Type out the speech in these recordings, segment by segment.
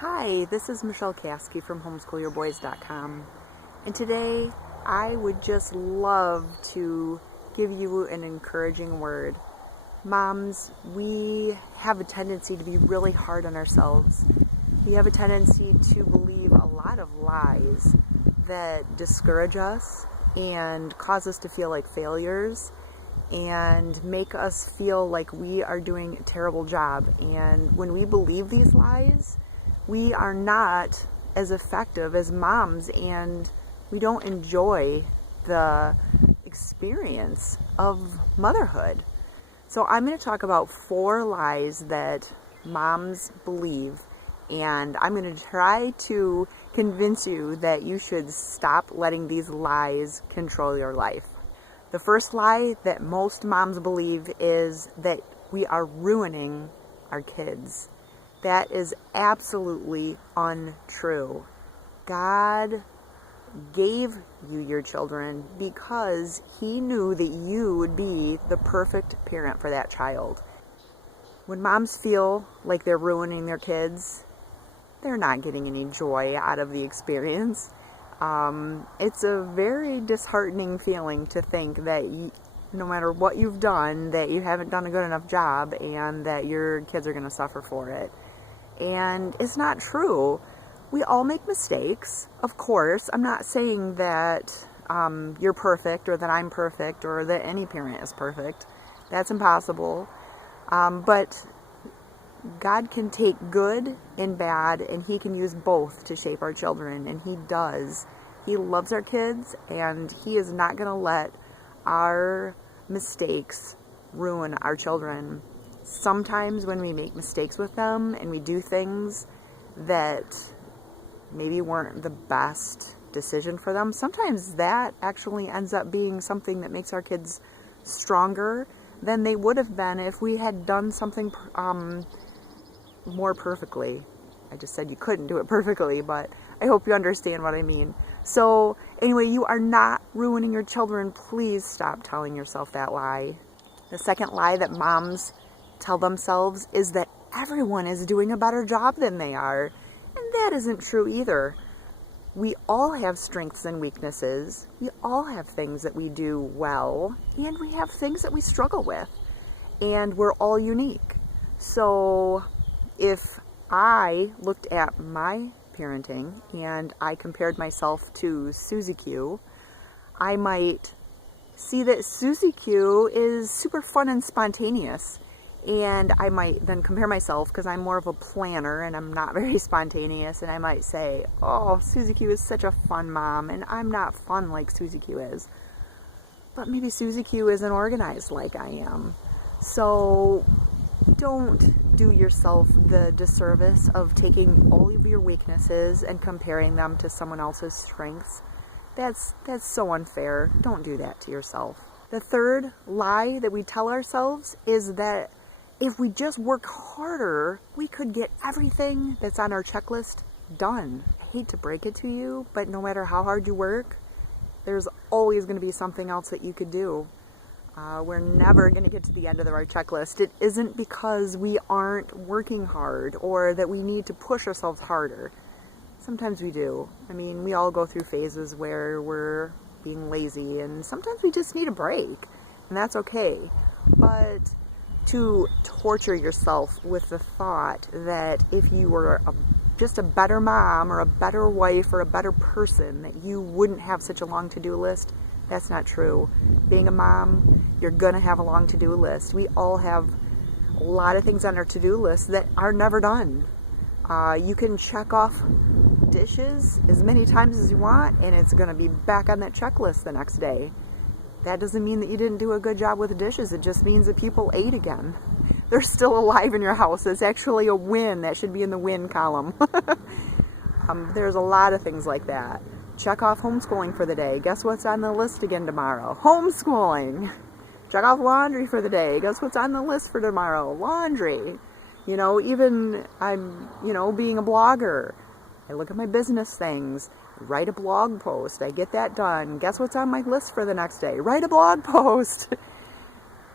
Hi, this is Michelle Kasky from Homeschool-Your-Boys.com, and today I would just love to give you an encouraging word. Moms, we have a tendency to be really hard on ourselves. We have a tendency to believe a lot of lies that discourage us and cause us to feel like failures and make us feel like we are doing a terrible job. And when we believe these lies, we are not as effective as moms, and we don't enjoy the experience of motherhood. So I'm going to talk about 4 lies that moms believe, and I'm going to try to convince you that you should stop letting these lies control your life. The first lie that most moms believe is that we are ruining our kids. That is absolutely untrue. God gave you your children because He knew that you would be the perfect parent for that child. When moms feel like they're ruining their kids, they're not getting any joy out of the experience. It's a very disheartening feeling to think that no matter what you've done, that you haven't done a good enough job and that your kids are going to suffer for it. And it's not true. We all make mistakes, of course. I'm not saying that you're perfect or that I'm perfect or that any parent is perfect. That's impossible. But God can take good and bad, and He can use both to shape our children, and He does. He loves our kids, and He is not going to let our mistakes ruin our children. Sometimes when we make mistakes with them and we do things that maybe weren't the best decision for them, sometimes that actually ends up being something that makes our kids stronger than they would have been if we had done something more perfectly. I just said you couldn't do it perfectly, but I hope you understand what I mean. So anyway, you are not ruining your children. Please stop telling yourself that lie. The second lie that moms tell themselves is that everyone is doing a better job than they are. And that isn't true either. We all have strengths and weaknesses. We all have things that we do well, and we have things that we struggle with. And we're all unique. So if I looked at my parenting and I compared myself to Susie Q, I might see that Susie Q is super fun and spontaneous. And I might then compare myself, because I'm more of a planner and I'm not very spontaneous, and I might say, oh, Susie Q is such a fun mom, and I'm not fun like Susie Q is. But maybe Susie Q isn't organized like I am. So don't do yourself the disservice of taking all of your weaknesses and comparing them to someone else's strengths. That's so unfair. Don't do that to yourself. The third lie that we tell ourselves is that if we just work harder, we could get everything that's on our checklist done. I hate to break it to you, but no matter how hard you work, there's always going to be something else that you could do. We're never going to get to the end of our checklist. It isn't because we aren't working hard or that we need to push ourselves harder. Sometimes we do. I mean, we all go through phases where we're being lazy, and sometimes we just need a break, and that's okay. But to torture yourself with the thought that if you were just a better mom or a better wife or a better person, that you wouldn't have such a long to-do list, that's not true. Being a mom, you're going to have a long to-do list. We all have a lot of things on our to-do list that are never done. You can check off dishes as many times as you want, and it's going to be back on that checklist the next day. That doesn't mean that you didn't do a good job with the dishes. It just means that people ate again. They're still alive in your house. It's actually a win. That should be in the win column. There's a lot of things like that. Check off homeschooling for the day. Guess what's on the list again tomorrow? Homeschooling. Check off laundry for the day. Guess what's on the list for tomorrow? Laundry. Even I'm, being a blogger. I look at my business things. Write a blog post. I get that done. Guess what's on my list for the next day? Write a blog post.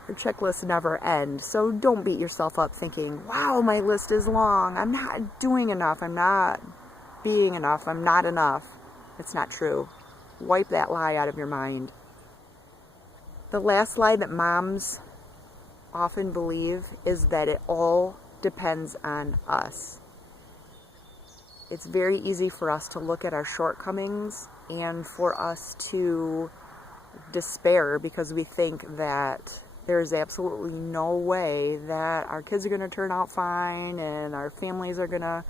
Our checklists never end, so don't beat yourself up thinking, wow, my list is long, I'm not doing enough, I'm not being enough, I'm not enough. It's not true. Wipe that lie out of your mind. The last lie that moms often believe is that it all depends on us. It's very easy for us to look at our shortcomings and for us to despair because we think that there's absolutely no way that our kids are going to turn out fine and our families are going to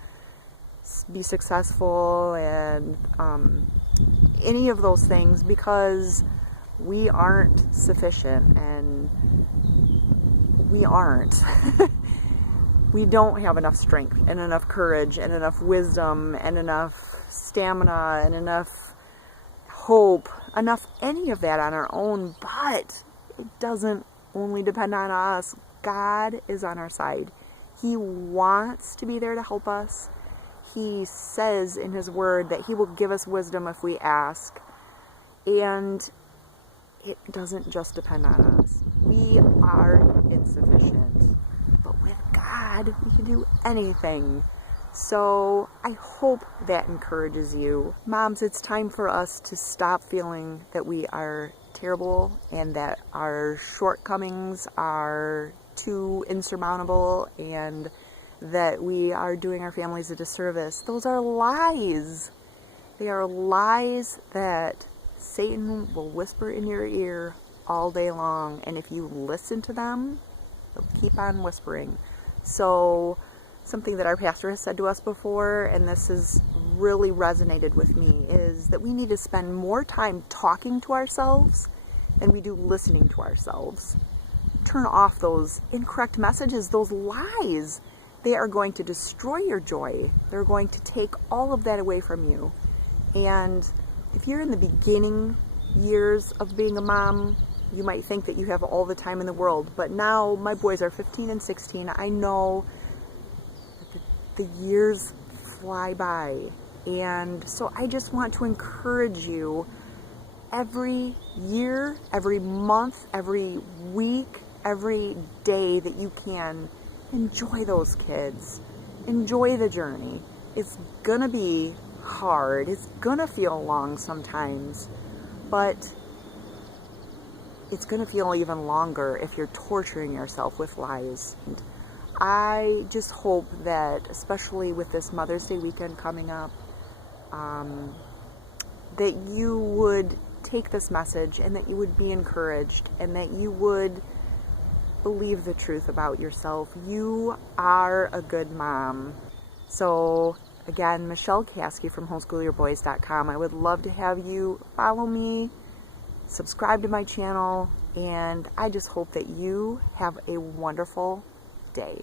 be successful and any of those things, because we aren't sufficient, and we aren't. We don't have enough strength and enough courage and enough wisdom and enough stamina and enough hope, enough any of that on our own, but it doesn't only depend on us. God is on our side. He wants to be there to help us. He says in His Word that He will give us wisdom if we ask. And it doesn't just depend on us. We are insufficient. But with God, we can do anything. So I hope that encourages you. Moms, it's time for us to stop feeling that we are terrible and that our shortcomings are too insurmountable and that we are doing our families a disservice. Those are lies. They are lies that Satan will whisper in your ear all day long, and if you listen to them, they'll keep on whispering. So something that our pastor has said to us before, and this has really resonated with me, is that we need to spend more time talking to ourselves than we do listening to ourselves. Turn off those incorrect messages, those lies. They are going to destroy your joy. They're going to take all of that away from you. And if you're in the beginning years of being a mom, you might think that you have all the time in the world. But now my boys are 15 and 16. I know that the years fly by. And so I just want to encourage you, every year, every month, every week, every day that you can, enjoy those kids. Enjoy the journey. It's gonna be hard. It's gonna feel long sometimes, but it's gonna feel even longer if you're torturing yourself with lies. And I just hope that, especially with this Mother's Day weekend coming up, that you would take this message and that you would be encouraged and that you would believe the truth about yourself. You are a good mom. So again, Michelle Caskey from Homeschool-Your-Boys.com. I would love to have you follow me, subscribe to my channel, and I just hope that you have a wonderful day.